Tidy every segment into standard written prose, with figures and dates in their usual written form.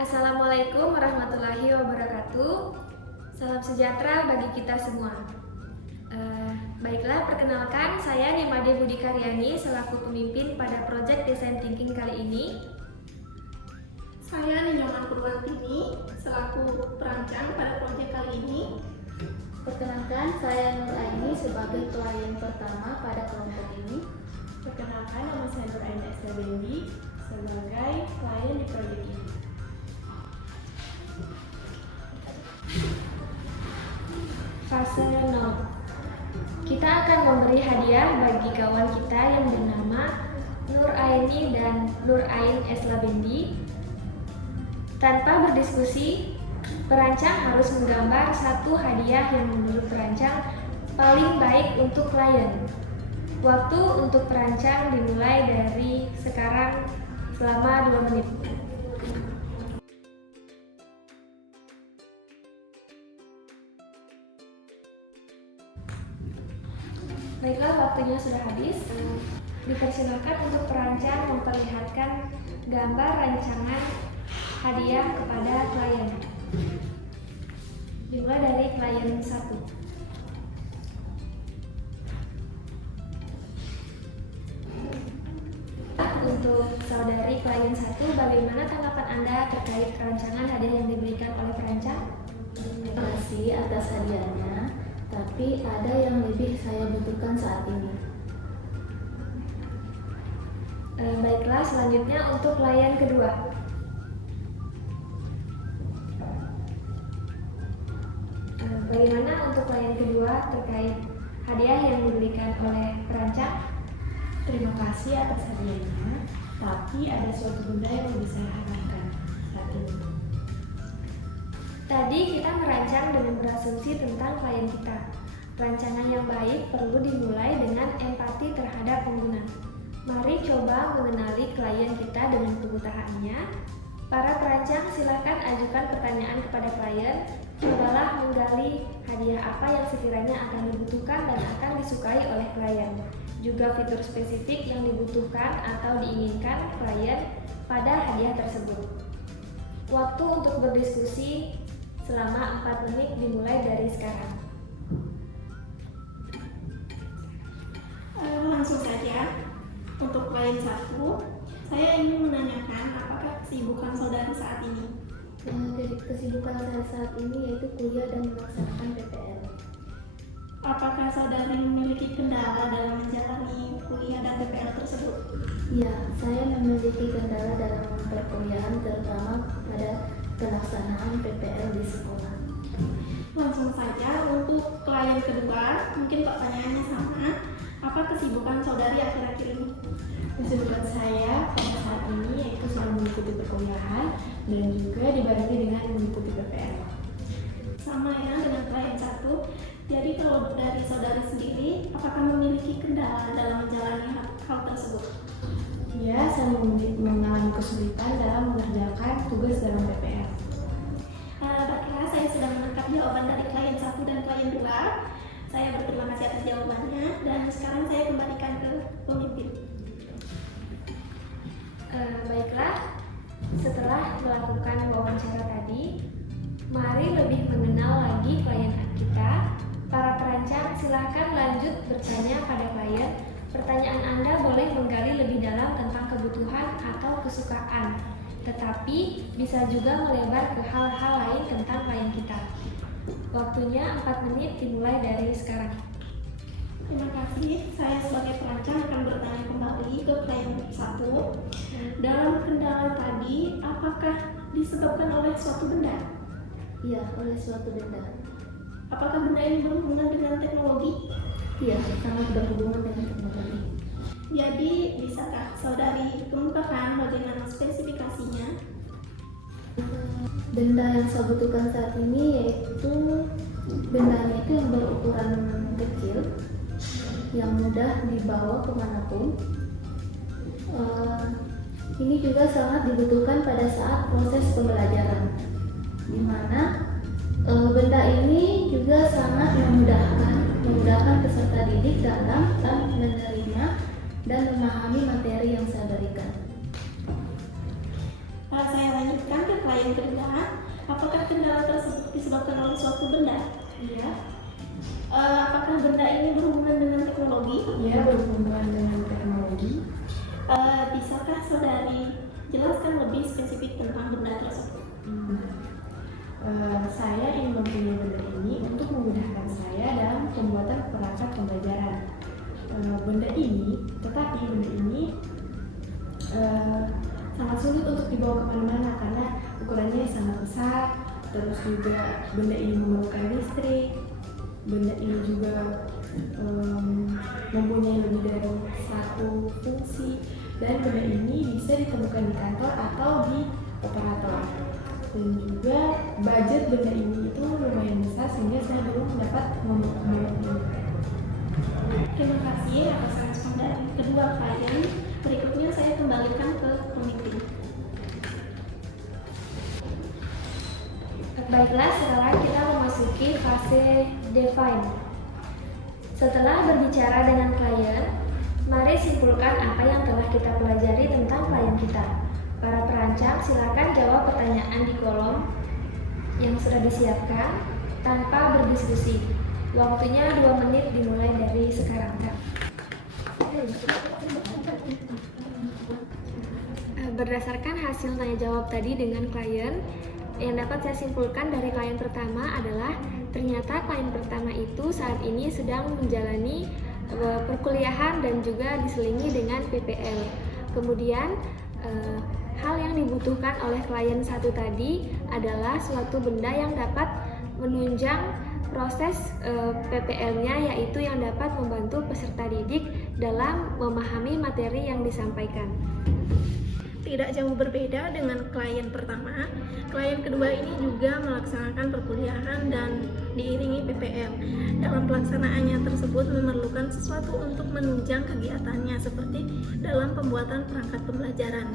Assalamualaikum warahmatullahi wabarakatuh. Salam sejahtera bagi kita semua. Baiklah, perkenalkan saya Nimade Budi Karyani selaku pemimpin pada proyek Design Thinking kali ini. Saya Ninyoman Purwantini selaku perancang pada proyek kali ini. Perkenalkan, saya Nur Aini sebagai klien pertama pada kelompok ini. Perkenalkan, nama saya Nur Aini Eslabendi sebagai klien di proyek ini. Fase 0. Kita akan memberi hadiah bagi kawan kita yang bernama Nur Aini dan Nur Ain Eslabendi. Tanpa berdiskusi, perancang harus menggambar satu hadiah yang menurut perancang paling baik untuk klien. Waktu untuk perancang dimulai dari sekarang selama 2 menit. Baiklah, waktunya sudah habis. Dipersilakan untuk perancang memperlihatkan gambar rancangan hadiah kepada klien. Dimulai dari klien 1. Untuk saudari klien 1, bagaimana tanggapan Anda terkait rancangan hadiah yang diberikan oleh perancang? Terima kasih atas hadiahnya, tapi ada yang lebih saya butuhkan saat ini. Baiklah, selanjutnya untuk klien kedua. Bagaimana untuk klien kedua terkait hadiah yang diberikan oleh perancang? Terima kasih atas hadiahnya, tapi ada suatu benda yang lebih saya harapkan saat ini. Tadi kita merancang dengan berasumsi tentang klien kita. Rancangan yang baik perlu dimulai dengan empati terhadap pengguna. Mari coba mengenali klien kita dengan kebutuhannya. Para perancang silahkan ajukan pertanyaan kepada klien. Cobalah menggali hadiah apa yang sekiranya akan dibutuhkan dan akan disukai oleh klien. Juga fitur spesifik yang dibutuhkan atau diinginkan klien pada hadiah tersebut. Waktu untuk berdiskusi selama 4 menit dimulai dari sekarang. Langsung saja, untuk klien 1, saya ingin menanyakan apakah kesibukan saudari saat ini? Kesibukan saya saat ini yaitu kuliah dan melaksanakan PPL. Apakah saudari memiliki kendala dalam menjalani kuliah dan PPL tersebut? Ya, saya memiliki kendala dalam perkuliahan terutama pada pelaksanaan PPL di sekolah. Langsung saja, untuk klien kedua, mungkin pertanyaannya sama. Apa kesibukan saudari akhir-akhir ini? Kesibukan saya pada saat ini yaitu selalu mengikuti perkuliahan dan juga dibarengi dengan mengikuti PPL. Sama ya dengan klien 1. Jadi kalau dari saudari sendiri, apakah memiliki kendala dalam menjalani hal tersebut? Ya, saya mengalami kesulitan dalam mengerjakan tugas dalam PPL. Baiklah, saya sudah menangkap jawaban dari klien 1 dan klien 2. Saya berterima kasih atas jawabannya dan sekarang saya kembalikan ke pemimpin. Baiklah, setelah melakukan wawancara tadi, mari lebih mengenal lagi klien kita. Para perancang silahkan lanjut bertanya pada klien. Pertanyaan Anda boleh menggali lebih dalam tentang kebutuhan atau kesukaan, tetapi bisa juga melebar ke hal-hal lain tentang klien kita. Waktunya 4 menit dimulai dari sekarang. Terima kasih. Saya sebagai perancang akan bertanya kembali ke klien 1. Dalam kendala tadi, apakah disebabkan oleh suatu benda? Iya, oleh suatu benda. Apakah benda ini berhubungan dengan teknologi? Iya, sangat berhubungan dengan teknologi. Jadi, bisakah saudari kemukakan bagaimana spesifikasinya? Benda yang saya butuhkan saat ini yaitu bendanya itu yang berukuran kecil, yang mudah dibawa kemanapun. Ini juga sangat dibutuhkan pada saat proses pembelajaran, di mana benda ini juga sangat memudahkan peserta didik dalam menerima dan memahami materi yang saya berikan. Saya lanjutkan ke klien benda, apakah kendala tersebut disebabkan oleh suatu benda? Iya. Apakah benda ini berhubungan dengan teknologi? Iya, berhubungan dengan teknologi. Bisakah saudari jelaskan lebih spesifik tentang benda tersebut? Saya ingin mempunyai benda ini untuk memudahkan saya dalam pembuatan perangkat pembelajaran. Tetapi benda ini sangat sulit untuk dibawa kemana-mana karena ukurannya sangat besar. Terus juga benda ini memerlukan listrik. Benda ini juga mempunyai lebih dari satu fungsi, dan benda ini bisa ditemukan di kantor atau di operator. Dan juga budget benda ini itu lumayan besar sehingga saya belum dapat membuatnya. Terima kasih atas respon dari kedua klien. Berikutnya saya kembalikan ke pemimpin. Baiklah, sekarang kita memasuki fase define. Setelah berbicara dengan klien, mari simpulkan apa yang telah kita pelajari tentang klien kita. Para perancang, silakan jawab pertanyaan di kolom yang sudah disiapkan tanpa berdiskusi. Waktunya 2 menit dimulai dari sekarang. Berdasarkan hasil tanya jawab tadi dengan klien, yang dapat saya simpulkan dari klien pertama adalah ternyata klien pertama itu saat ini sedang menjalani perkuliahan dan juga diselingi dengan PPL. Kemudian hal yang dibutuhkan oleh klien satu tadi adalah suatu benda yang dapat menunjang proses PPL-nya, yaitu yang dapat membantu peserta didik dalam memahami materi yang disampaikan. Tidak jauh berbeda dengan klien pertama, klien kedua ini juga melaksanakan perkuliahan dan diiringi PPL. Dalam pelaksanaannya tersebut memerlukan sesuatu untuk menunjang kegiatannya seperti dalam pembuatan perangkat pembelajaran.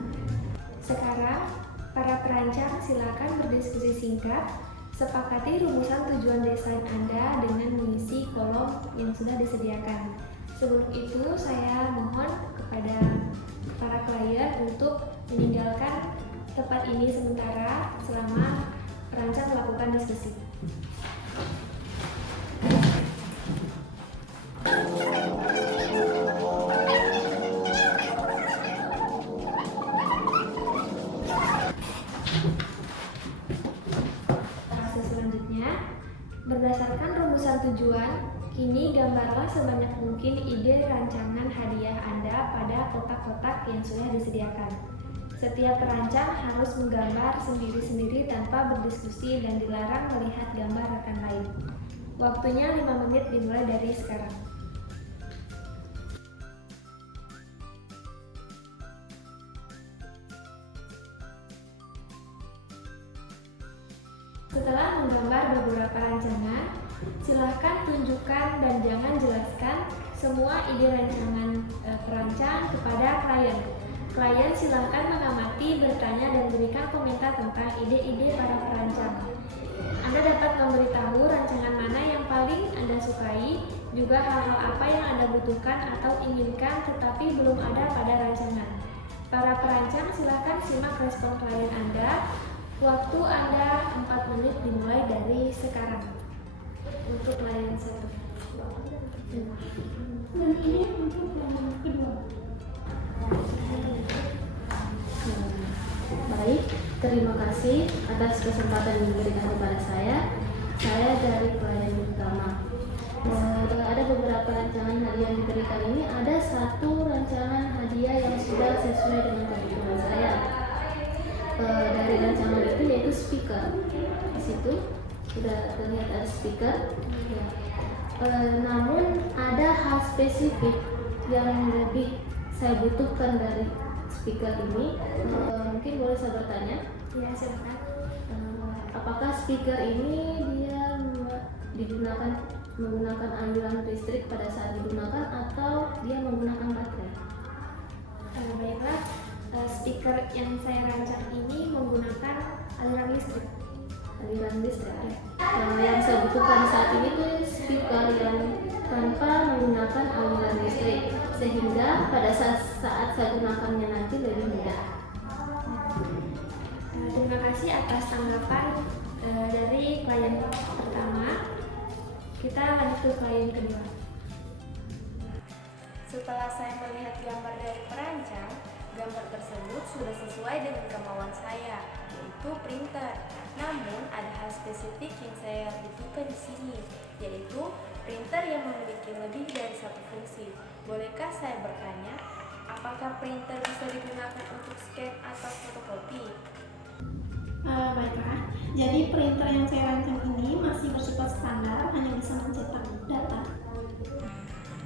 Sekarang, para perancang silakan berdiskusi singkat. Sepakati rumusan tujuan desain Anda dengan mengisi kolom yang sudah disediakan. Sebelum itu, saya mohon kepada para klien untuk meninggalkan tempat ini sementara selama perancang melakukan diskusi. Fase selanjutnya, berdasarkan rumusan tujuan, kini gambarlah sebanyak mungkin ide rancangan hadiah Anda pada kotak-kotak yang sudah disediakan. Setiap perancang harus menggambar sendiri-sendiri tanpa berdiskusi dan dilarang melihat gambar rekan lain. Waktunya 5 menit dimulai dari sekarang. Setelah menggambar beberapa rancangan, silahkan tunjukkan dan jangan jelaskan semua ide rancangan perancang kepada klien. Klien silahkan mengamati, bertanya, dan berikan komentar tentang ide-ide para perancang. Anda dapat memberitahu rancangan mana yang paling Anda sukai, juga hal-hal apa yang Anda butuhkan atau inginkan tetapi belum ada pada rancangan. Para perancang silahkan simak respon klien Anda. Waktu Anda 4 menit dimulai dari sekarang. Untuk klien 1. Dan ini untuk klien kedua. Baik, terima kasih atas kesempatan yang diberikan kepada saya. Saya dari klien utama. Ada beberapa rancangan hadiah yang diberikan ini. Ada satu rancangan hadiah yang sudah sesuai dengan kebutuhan saya. Dari rancangan itu yaitu speaker. Di situ sudah terlihat ada speaker. Ya. Namun ada hal spesifik yang lebih saya butuhkan dari speaker ini. Mungkin boleh saya bertanya? Ya, silakan. Apakah speaker ini dia menggunakan aliran listrik pada saat digunakan atau dia menggunakan baterai? Baiklah, speaker yang saya rancang ini menggunakan aliran listrik. Aliran listrik. Yang saya butuhkan saat ini tuh speaker yang tanpa menggunakan aliran listrik, sehingga pada saat saya gunakannya nanti lebih mudah. Terima kasih atas tanggapan dari klien pertama. Kita lanjut ke klien kedua. Setelah saya melihat gambar dari perancang, gambar tersebut sudah sesuai dengan kemauan saya, yaitu printer. Namun, ada hal spesifik yang saya butuhkan di sini, yaitu printer yang memiliki lebih dari satu fungsi. Bolehkah saya bertanya, apakah printer bisa digunakan untuk scan atau fotokopi? Baiklah, jadi printer yang saya rancang ini masih bersifat standar, hanya bisa mencetak data.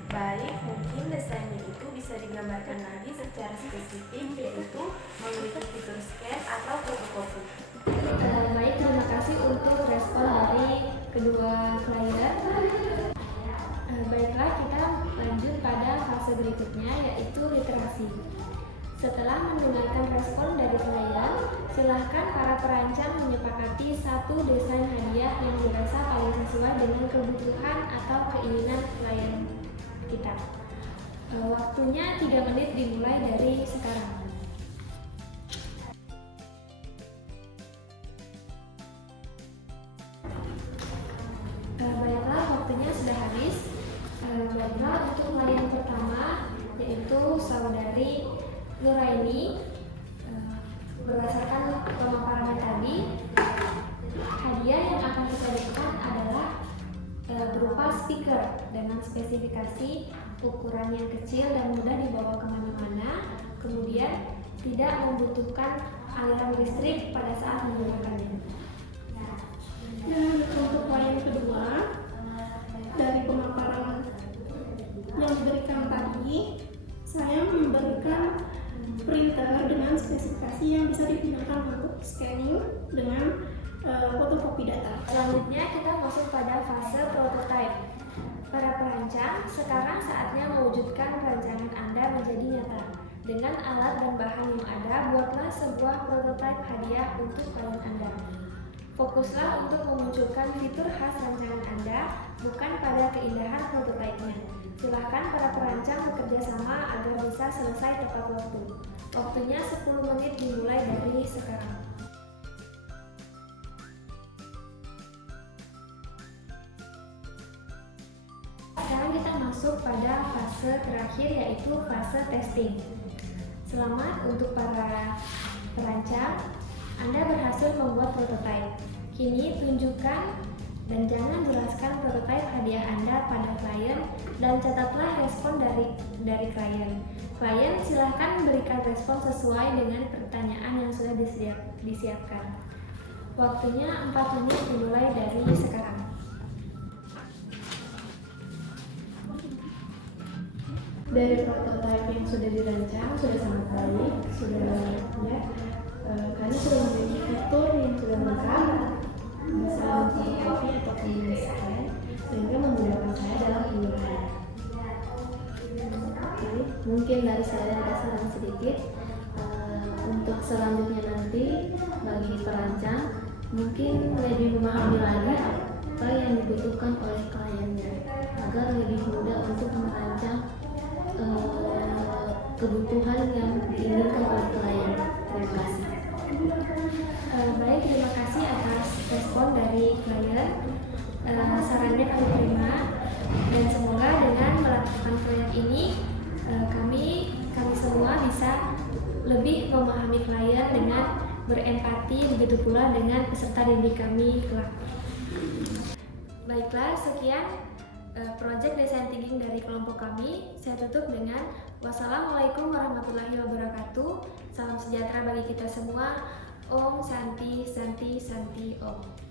Baik, mungkin desainnya itu bisa digambarkan lagi secara spesifik, yaitu memiliki fitur scan atau fotokopi. Baik, terima kasih untuk respon dari kedua klien. Baiklah, kita lanjut pada fase berikutnya, yaitu literasi. Setelah mendengarkan respon dari klien, silahkan para perancang menyepakati satu desain hadiah yang dirasa paling sesuai dengan kebutuhan atau keinginan klien kita. Waktunya 3 menit dimulai dari sekarang. Baiklah, waktunya sudah habis. Baiklah, untuk klien pertama, yaitu saudari Nuraini, berdasarkan pemaparan tadi, hadiah yang akan kita berikan adalah berupa speaker dengan spesifikasi ukuran yang kecil dan mudah dibawa kemana-mana, kemudian tidak membutuhkan aliran listrik pada saat menggunakannya. Dan untuk klien kedua, dari pemaparan yang diberikan tadi, saya memberikan printer dengan spesifikasi yang bisa digunakan untuk scanning dengan fotokopi data. Selanjutnya kita masuk pada fase prototype. Para perancang, sekarang saatnya mewujudkan rancangan Anda menjadi nyata. Dengan alat dan bahan yang ada, buatlah sebuah prototype hadiah untuk klien Anda. Fokuslah untuk memunculkan fitur khas rancangan Anda, bukan pada keindahan prototipenya. Silahkan para perancang bekerja sama agar bisa selesai tepat waktu. Waktunya 10 menit dimulai dari sekarang. Sekarang kita masuk pada fase terakhir, yaitu fase testing. Selamat untuk para perancang, Anda berhasil membuat prototipe. Kini tunjukkan dan jangan jelaskan prototipe hadiah Anda pada klien dan catatlah respon dari klien. Klien silahkan berikan respon sesuai dengan pertanyaan yang sudah disiapkan. Waktunya 4 menit dimulai dari sekarang. Dari prototipe yang sudah dirancang sudah sangat baik, karena sudah memiliki fitur yang sudah lengkap, misalnya fotokopi atau scan, sehingga memudahkan saya dalam penggunaan. Mungkin dari saya ada saran sedikit untuk selanjutnya nanti bagi perancang mungkin lebih memahami lagi apa yang dibutuhkan oleh kliennya agar lebih mudah untuk merancang kebutuhan yang diinginkan oleh klien. Terima kasih. Baik, terima kasih atas respon dari klien. Sarannya kami terima dan semoga dengan melakukan proyek ini kami semua bisa lebih memahami klien dengan berempati, begitu pula dengan peserta didik kami kelak. Baiklah, sekian project desain thinking dari kelompok kami. Saya tutup dengan wassalamualaikum warahmatullahi wabarakatuh. Salam sejahtera bagi kita semua. Om Santi Santi Santi Om.